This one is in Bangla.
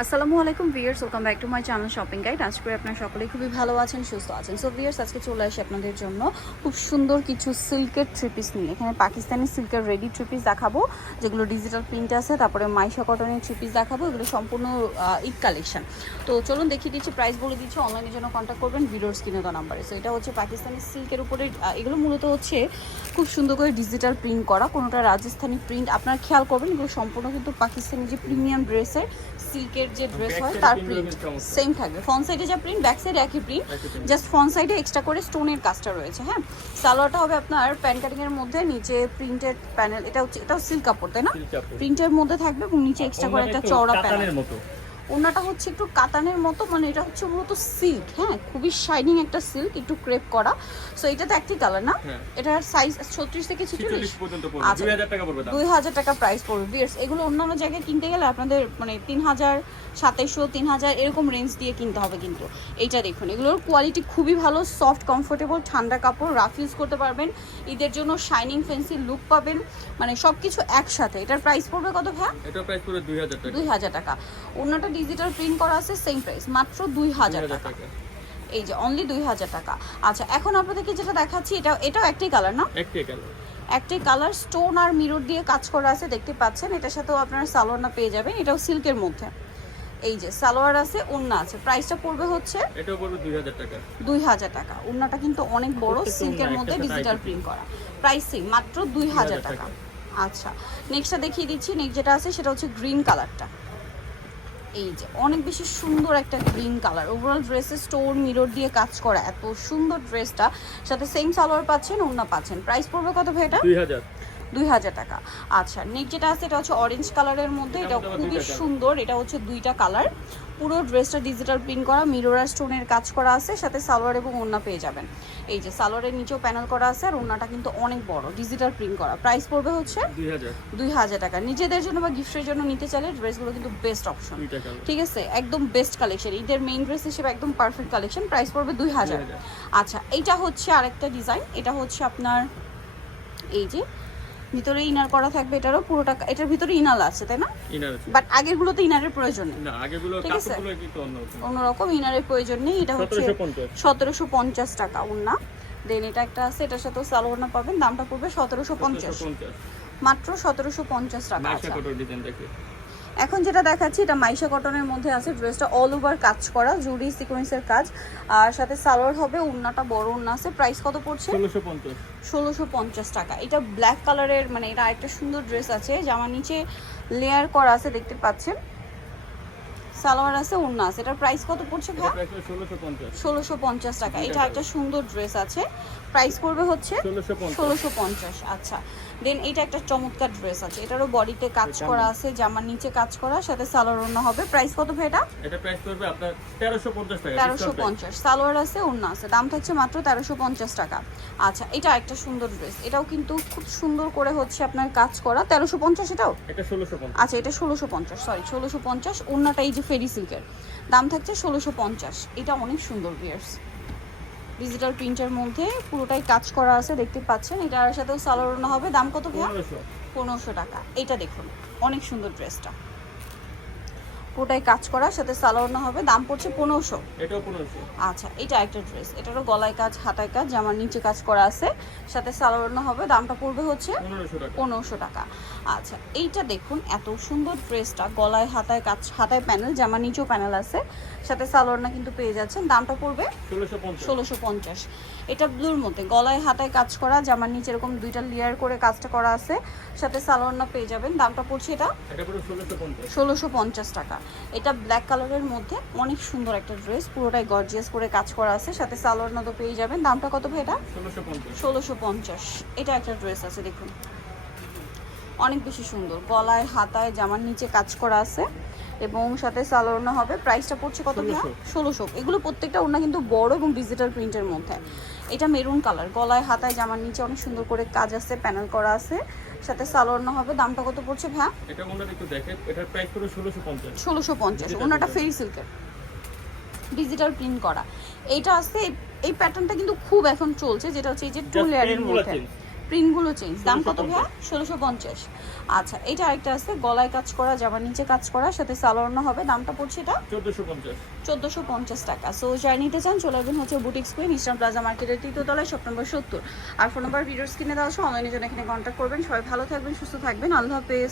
আসসালামু আলাইকুম viewers welcome back to my channel shopping guide. আজ করে আপনারা সকলেই খুবই ভালো আছেন, সুস্থ আছেন। সো ভিয়ার্স আজকে চলে আসি আপনাদের জন্য খুব সুন্দর কিছু সিল্কের থ্রি পিস নিয়ে। এখানে পাকিস্তানি সিল্কের রেডি থ্রি পিস দেখাবো, যেগুলো ডিজিটাল প্রিন্ট আছে, তারপরে মাইশা কটনের থ্রি পিস দেখাবো, এগুলো সম্পূর্ণ ঈদ কালেকশন তো চলুন দেখিয়ে দিচ্ছি প্রাইস বলে দিচ্ছি অনলাইনের জন্য কন্ট্যাক্ট করবেন ভিডিওর স্ক্রিনে দেওয়া নাম্বারে সো এটা হচ্ছে পাকিস্তানি সিল্কের উপরে এগুলো মূলত হচ্ছে খুব সুন্দর করে ডিজিটাল প্রিন্ট করা, কোনোটা রাজস্থানি প্রিন্ট আপনারা খেয়াল করবেন, এগুলো সম্পূর্ণ কিন্তু পাকিস্তানি যে প্রিমিয়াম ড্রেসের সিল্কের যে ড্রেস হয় তার প্রিন্ট সেম থাকবে ফ্রন্ট সাইডে যা প্রিন্ট ব্যাক সাইডে একই প্রিন্ট জাস্ট ফ্রন্ট সাইডে এক্সট্রা করে স্টোনের কাজটা রয়েছে হ্যাঁ? সালোয়ারটা হবে আপনার প্যান কাটিং এর মধ্যে নিচে প্রিন্টেড প্যানেল এটা হচ্ছে এটাও সিল্ক কাপড় তাই না? প্রিন্টের মধ্যে থাকবে এবং নিচে এক্সট্রা করে একটা চওড়া প্যানেল মতো। ওনাটা হচ্ছে একটু কাতানের মতো মানে এটা হচ্ছে মূলত সিল্ক হ্যাঁ খুবই শাইনিং একটা সিল্ক একটু ক্রেপ করা। সো এটা তো একটি কালার না? হ্যাঁ। এটার সাইজ ছত্রিশ থেকে ছিচল্লিশ। 46 পর্যন্ত পড়বে। আচ্ছা। 2000 টাকা পড়বে দুই হাজার টাকা প্রাইস পড়বে। বিয়ার্স এগুলো অন্যান্য জায়গায় কিনতে গেলে আপনাদের মানে তিন হাজার সাতাইশশো তিন হাজার এরকম রেঞ্জ দিয়ে কিনতে হবে কিন্তু। এইটা দেখুন এগুলোর কোয়ালিটি খুবই ভালো সফট কমফোর্টেবল ঠান্ডা কাপড় রাফ ইউজ করতে পারবেন। ঈদের জন্য শাইনিং ফেন্সি লুক পাবেন। মানে সব কিছু একসাথে। এটার প্রাইস পড়বে কত ভাই এটা প্রাইস পড়বে 2000 টাকা। দুই হাজার টাকা। অন্যটা ডিজিটাল প্রিন্ট করা আছে সেম প্রাইস মাত্র দুই হাজার টাকা। এই যে অনলি দুই হাজার টাকা। আচ্ছা এখন আপনাদেরকে যেটা দেখাচ্ছি এটা এটাও একটাই কালার না? একটাই কালার একটি কালার স্টোন আর মিরর দিয়ে কাজ করা আছে দেখতে পাচ্ছেন। এটার সাথেও আপনারা সালোয়ারটা পেয়ে যাবেন এটাও সিল্কের মধ্যে। এই যে সালোয়ার আছে ওন্না আছে। প্রাইসটা পড়বে হচ্ছে এটাও পড়বে 2000 টাকা। দুই হাজার টাকা। ওন্নাটা কিন্তু অনেক বড় সিল্কের মধ্যে ডিজিটাল প্রিন্ট করা। প্রাইসিং মাত্র দুই হাজার 2000 টাকা। টাকা। আচ্ছা নেক্সটটা দেখিয়ে দিচ্ছি। নেক্সট যেটা আছে সেটা হচ্ছে গ্রিন কালারটা এই যে, অনেক বেশি সুন্দর একটা গ্রিন কালার ওভারঅল ড্রেসে স্টোর মিরর দিয়ে কাজ করা এত সুন্দর ড্রেসটা সাথে সেম সালোয়ার পাচ্ছেন ওনা পাচ্ছেন। প্রাইস পড়বে কত ভাই এটা? 2000 দুই হাজার টাকা। আচ্ছা নেক্সট যেটা আছে এটা হচ্ছে অরেঞ্জ কালারের মধ্যে এটা খুবই সুন্দর এটা হচ্ছে দুইটা কালার পুরো ড্রেসটা ডিজিটাল প্রিন্ট করা মিরর স্টোনের কাজ করা আছে সাথে সালোয়ার এবং ওড়না পেয়ে যাবেন। এই যে সালোয়ারের নিচেও প্যানেল করা আছে আর ওড়নাটা কিন্তু অনেক বড় ডিজিটাল প্রিন্ট করা। প্রাইস পড়বে হচ্ছে দুই হাজার। টাকা। নিজেদের জন্য বা গিফটের জন্য নিতে চাইলে ড্রেসগুলো কিন্তু বেস্ট অপশন ঠিক আছে? একদম বেস্ট কালেকশন ঈদের মেইন ড্রেস হিসেবে একদম পারফেক্ট কালেকশন প্রাইস পড়বে দুই হাজার। আচ্ছা এইটা হচ্ছে আরেকটা ডিজাইন এটা হচ্ছে আপনার এই যে ভিতরে ইনার করা থাকবে এটারও পুরোটা এটার ভিতরে ইনাল আছে তাই না? ইনার আছে। বাট আগেরগুলো তো ইনারের প্রয়োজন নেই। না আগেরগুলো। কাপড়গুলো একটু অন্য অন্যরকম ইনারের প্রয়োজন নেই এটা হচ্ছে 1750 সতেরোশো পঞ্চাশ টাকা ওন্না দেন এটা একটা আছে এটার সাথেও সালোয়ারনা পাবেন দামটা পড়বে সতেরোশো পঞ্চাশ। 1750 মাত্র সতেরোশো পঞ্চাশ টাকা আচ্ছা। কত ডিজাইন দেখে। এখন যেটা দেখাচ্ছি এটা মাইশা কটনের মধ্যে আছে ড্রেসটা অল ওভার কাজ করা জুড়ি সিকোয়েন্সের কাজ। আর সাথে সালোয়ার হবে উন্নাটা বড় উন্না আছে। প্রাইস কত পড়ছে? 1650 ষোলোশো পঞ্চাশ টাকা। এটা ব্ল্যাক কালারের মানে এটা একটা সুন্দর ড্রেস আছে। জামা নিচে লেয়ার করা আছে দেখতে পাচ্ছেন। সালোয়ার আছে উন্না আছে। এটার প্রাইস কত পড়ছে ভাই 1650 ষোলোশো পঞ্চাশ। টাকা। এটা একটা সুন্দর ড্রেস আছে। প্রাইস পড়বে হচ্ছে ষোলোশো পঞ্চাশ। আচ্ছা। দেন এটা একটা চমৎকার ড্রেস আছে। এটারও বডিতে কাজ করা আছে জামার নিচে কাজ করা সাথে সালোয়ার অন্য হবে। প্রাইস কত ভাই এটা? এটা প্রাইস পড়বে আপনার 1350 টাকা তেরোশো। পঞ্চাশ। সালোয়ার আছে ওড়না আছে। দাম থাকছে মাত্র তেরোশো পঞ্চাশ টাকা। আচ্ছা এটা একটা সুন্দর ড্রেস এটাও কিন্তু খুব সুন্দর করে হচ্ছে আপনার কাজ করা। তেরোশো পঞ্চাশ এটাও? এটা 1650 আচ্ছা এটা ষোলোশো পঞ্চাশ সরি ষোলোশো পঞ্চাশ। ওড়নাটা এই যে ফেরি সিল্কের। দাম থাকছে ষোলোশো পঞ্চাশ। এটা অনেক সুন্দর বিয়ার্স ডিজিটাল প্রিন্টের মধ্যে পুরোটাই কাজ করা আছে দেখতে পাচ্ছেন। এটার সাথেও সালোয়ার হবে। দাম কত ভাইয়া? 1500 পনেরোশো টাকা। এটা দেখুন। অনেক সুন্দর ড্রেসটা পুরোটাই কাজ করা সাথে সালোয়ার হবে দাম পড়ছে পনেরোশো। এটাও 1500 আচ্ছা এটা একটা ড্রেস এটারও গলায় কাজ হাতায় কাজ জামার নিচে কাজ করা আছে সাথে সালোয়ার হবে দামটা পড়বে হচ্ছে পনেরোশো টাকা। আচ্ছা এইটা দেখুন এত সুন্দর ড্রেসটা গলায় হাতায় কাজ হাতায় প্যানেল জামার নিচেও প্যানেল আছে সাথে সালোয়ারনা কিন্তু পেয়ে যাচ্ছেন দামটা পড়বে ষোলোশো পঞ্চাশ। এটা ব্লুর মধ্যে গলায় হাতায় কাজ করা জামার নিচে এরকম দুইটা লেয়ার করে কাজটা করা আছে সাথে সালোয়ারনা পেয়ে যাবেন দামটা পড়ছে এটা এটা পুরো 1650 ষোলোশো পঞ্চাশ টাকা। এটা ব্ল্যাক কালারের মধ্যে। অনেক সুন্দর একটা ড্রেস পুরোটাই গর্জিয়াস করে কাজ করা আছে। সাথে সালোয়ার তো পেয়ে যাবেন। দামটা কত ভাই এটা? ষোলোশো পঞ্চাশ। এটা একটা ড্রেস আছে দেখুন। অনেক বেশি সুন্দর। গলায় হাতায় জামার নিচে কাজ করা আছে। এবং সাথে সালোয়ার হবে। প্রাইসটা পড়ছে কত ভাইয়া? ষোলোশো। এগুলো প্রত্যেকটা ওনা কিন্তু বড় এবং ডিজিটাল প্রিন্টের মধ্যে। এটা মেরুন কালার গলায় হাতায় জামার নিচে অনেক সুন্দর করে কাজ আছে প্যানেল করা আছে। সাথে সালোয়ার হবে। দামটা কত পড়ছে ভাইয়া? এটা মনে একটু দেখেন। এটার প্রাইস পুরো 1650 ষোলোশো পঞ্চাশ। Digital ওনাটা ফেরি সিল্কের ডিজিটাল প্রিন্ট করা। এইটা আছে এই প্যাটার্নটা কিন্তু খুব এখন চলছে যেটা হচ্ছে এই যে টু লেয়ারের মধ্যে। প্রিন্টগুলো চেঞ্জ দাম কত ভাইয়া? ষোলোশো পঞ্চাশ। আচ্ছা এটা আরেকটা আছে গলায় কাজ করা যাবার নিচে কাজ করা সাথে সালোয়ারনো হবে দামটা পড়ছে এটা? চোদ্দোশো পঞ্চাশ। চোদ্দোশো পঞ্চাশ টাকা। সো যাই নিতে চান চলে আসবেন হচ্ছে বুটিক স্কুইন ইস্টার্ন প্লাজা মার্কেটের তৃতীয়তলায় শপ নম্বর সত্তর। আর ফোন নম্বর ভিডিওস কিনে দেওয়া আছে অনলাইনে জন্য এখানে কন্ট্যাক্ট করবেন। সবাই ভালো থাকবেন সুস্থ থাকবেন। আল্লাহ হাফেজ।